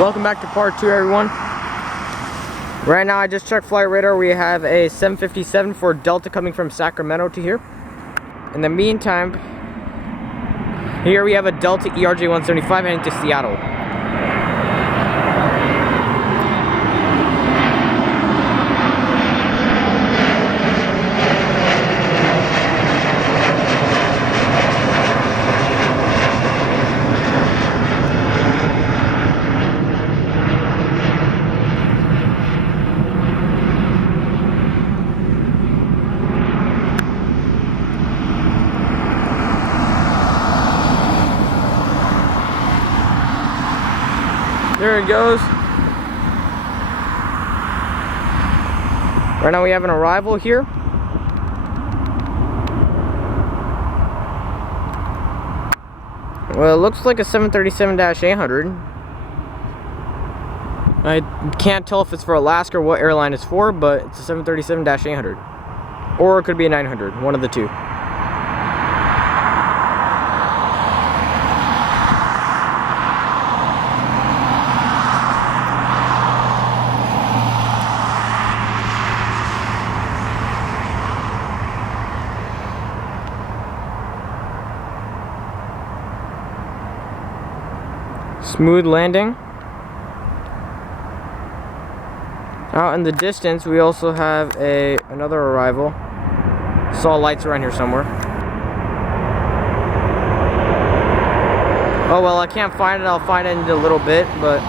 Welcome back to part 2, everyone. Right now I just checked flight radar. We have a 757 for Delta coming from Sacramento to here. In the meantime, here we have a Delta ERJ-175 heading to Seattle. There it goes. Right now we have an arrival here. Well, it looks like a 737-800. I can't tell if it's for Alaska or what airline it's for, but it's a 737-800. Or it could be a 900, one of the two. Smooth landing. Out in the distance, we also have another arrival. Saw lights around here somewhere. Oh well, I can't find it. I'll find it in a little bit, but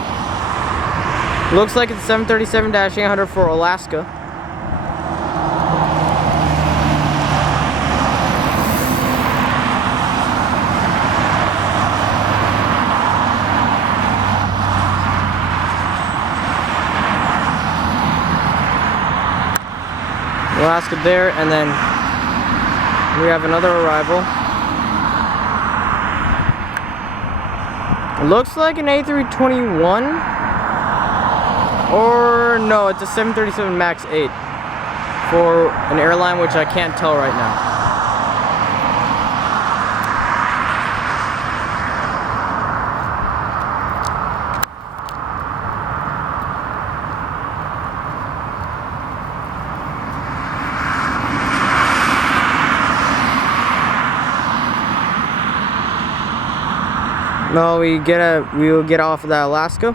looks like it's 737-800 for Alaska. Alaska there, and then we have another arrival. It looks like an A321, or no, it's a 737 MAX 8 for an airline which I can't tell right now. No, we will get off of that Alaska.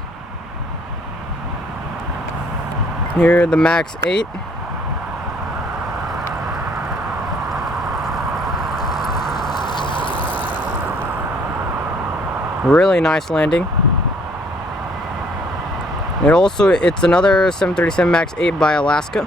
Here, the MAX 8. Really nice landing. It's another 737 MAX 8 by Alaska.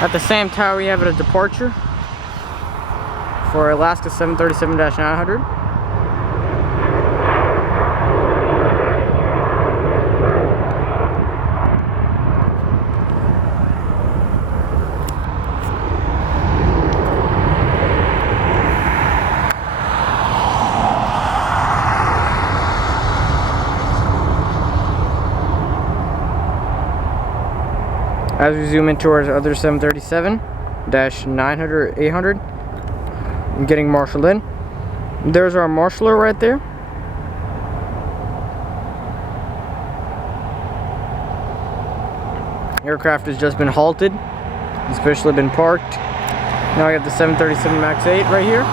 At the same time, we have a departure for Alaska 737-900. As we zoom into our other 737-900, 800, I'm getting marshaled in. There's our marshaller right there. Aircraft has just been halted, especially been parked. Now we have the 737 MAX 8 right here.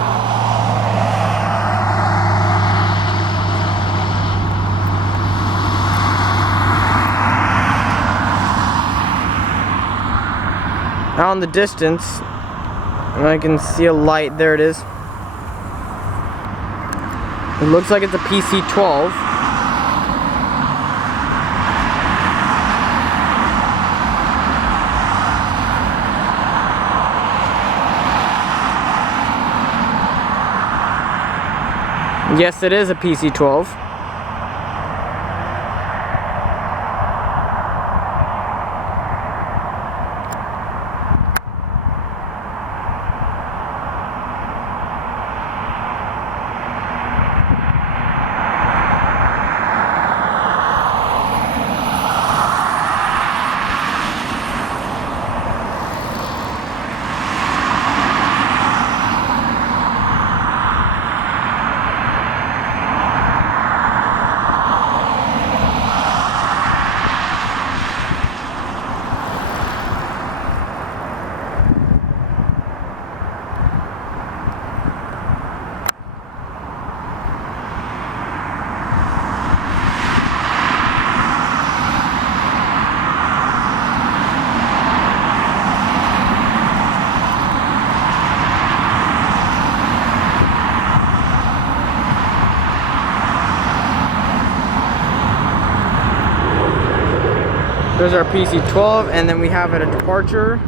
Out in the distance, and I can see a light. There it is. It looks like it's a PC-12. Yes, it is a PC-12. There's our PC-12, and then we have at a departure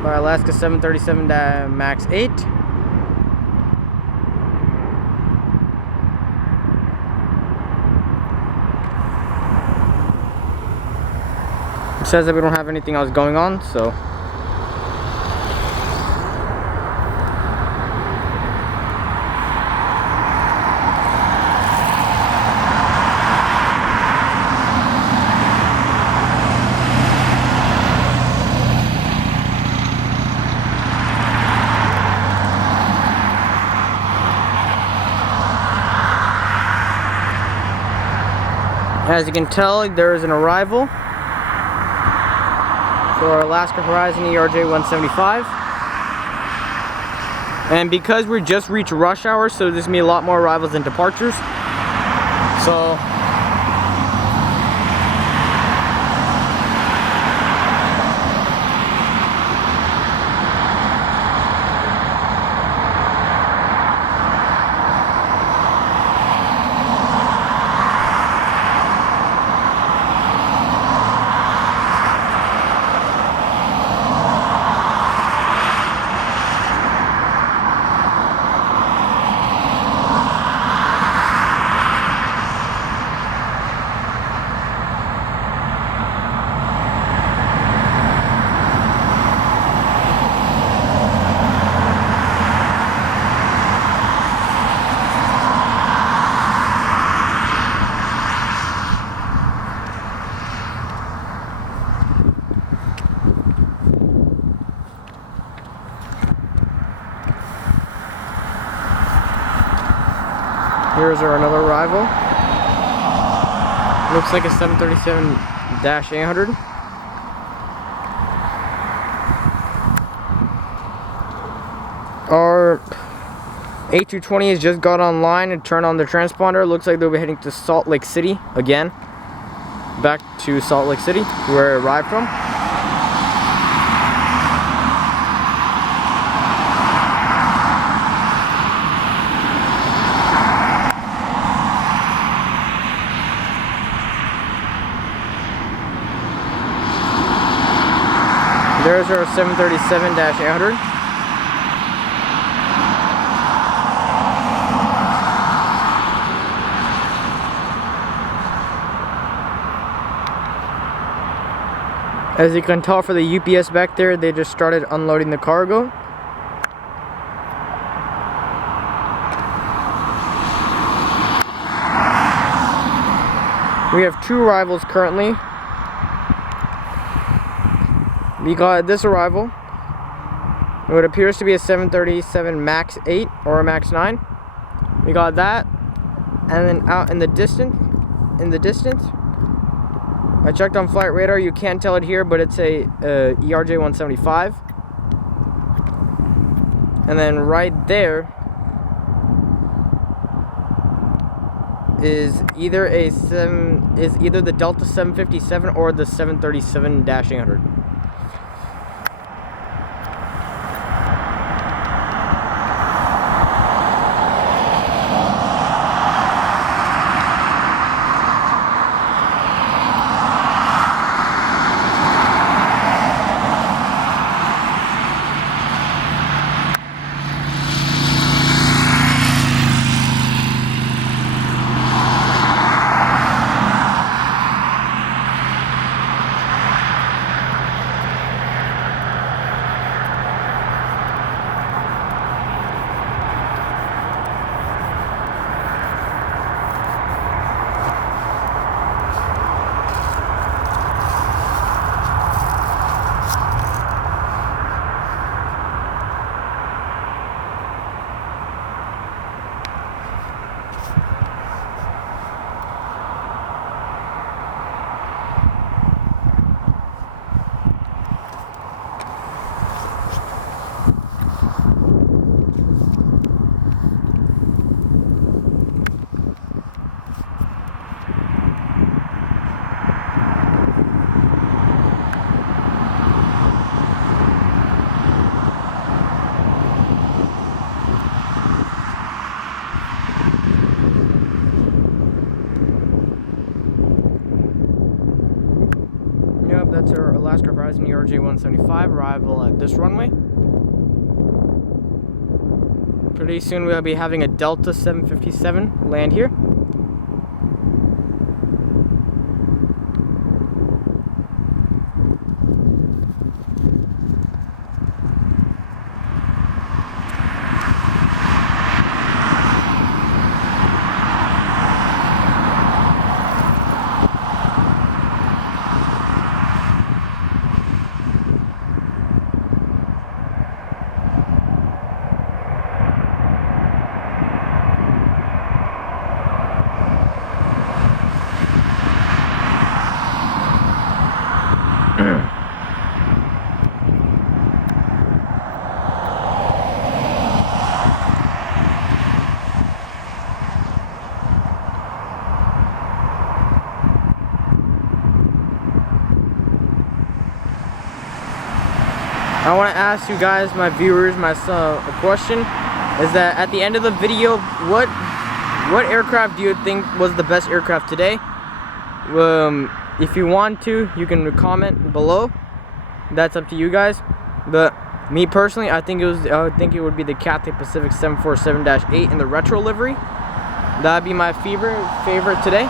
by Alaska 737 MAX 8. It says that we don't have anything else going on, so as you can tell, there is an arrival for Alaska Horizon ERJ-175. And because we just reached rush hour, so there's gonna be a lot more arrivals than departures. So here's our another arrival. Looks like a 737-800. Our A220 has just got online and turned on the transponder. Looks like they'll be heading to Salt Lake City again. Back to Salt Lake City, where it arrived from. There's our 737-800. As you can tell for the UPS back there, they just started unloading the cargo. We have two arrivals currently. We got this arrival. What appears to be a 737 MAX 8 or a MAX 9. We got that, and then out in the distance, I checked on flight radar. You can't tell it here, but it's a ERJ-175. And then right there is either the Delta 757 or the 737-800. up, that's our Alaska Horizon ERJ-175 arrival at this runway. Pretty soon we'll be having a Delta 757 land here. I want to ask you guys, my viewers, a question. Is that at the end of the video, what aircraft do you think was the best aircraft today? If you want to, you can comment below. That's up to you guys. But me personally, I think it would be the Cathay Pacific 747-8 in the retro livery. That'd be my favorite today.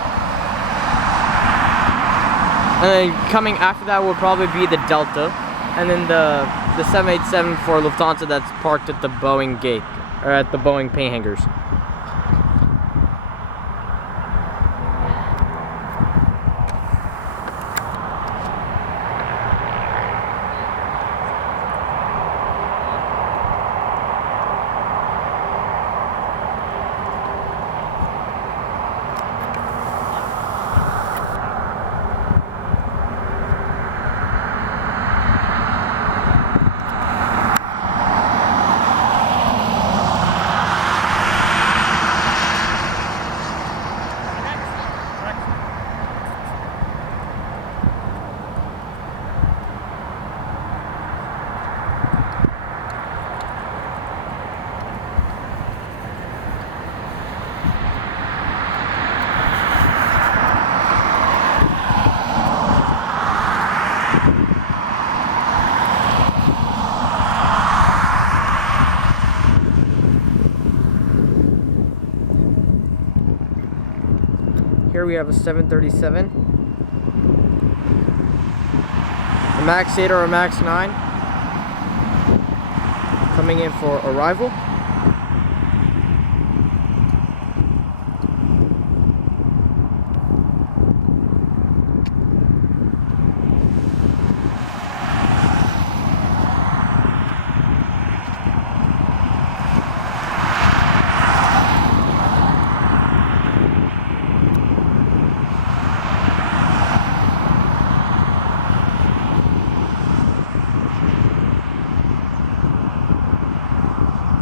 And then coming after that would probably be the Delta, and then the 787 for Lufthansa that's parked at the Boeing gate, or at the Boeing paint hangars. Here we have a 737, a MAX 8 or a MAX 9 coming in for arrival.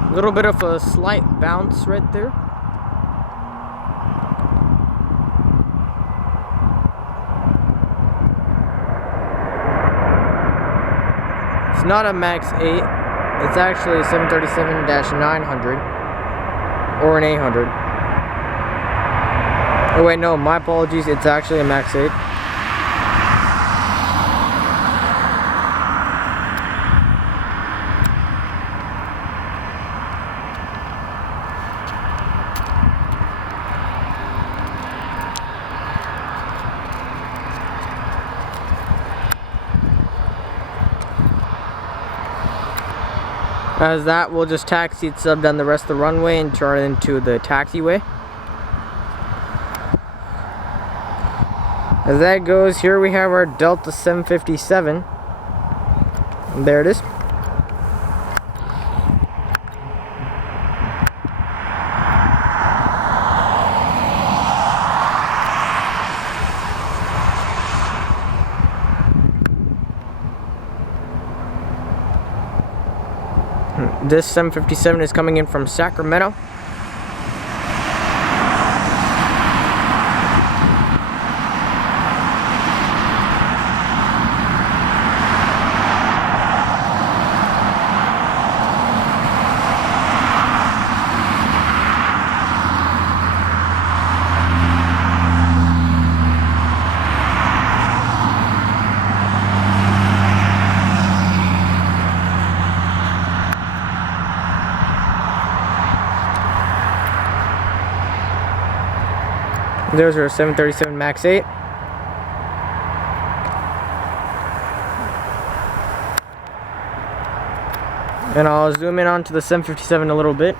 A little bit of a slight bounce right there. It's not a MAX 8, it's actually a 737-900 or an 800. Oh wait, no, my apologies, it's actually a MAX 8. As that, we'll just taxi it sub down the rest of the runway and turn into the taxiway. As that goes, here we have our Delta 757. And there it is. This 757 is coming in from Sacramento. There's our 737 MAX 8. And I'll zoom in onto the 757 a little bit.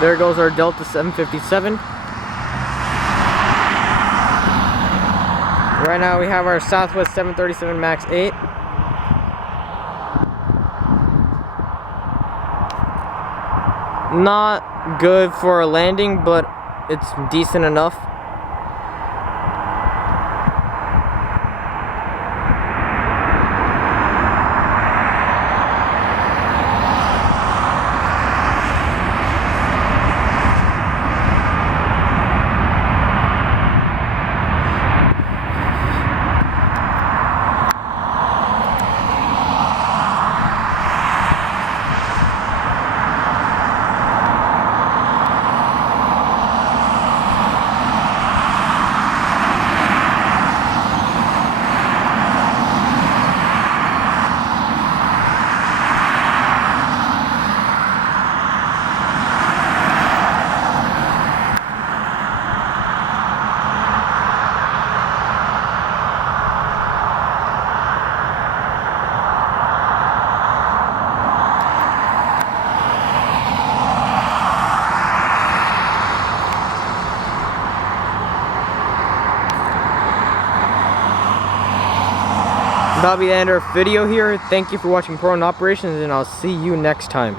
There goes our Delta 757. Right now we have our Southwest 737 MAX 8. Not good for a landing, but it's decent enough. That'll be the end of our video here. Thank you for watching Pro and Operations, and I'll see you next time.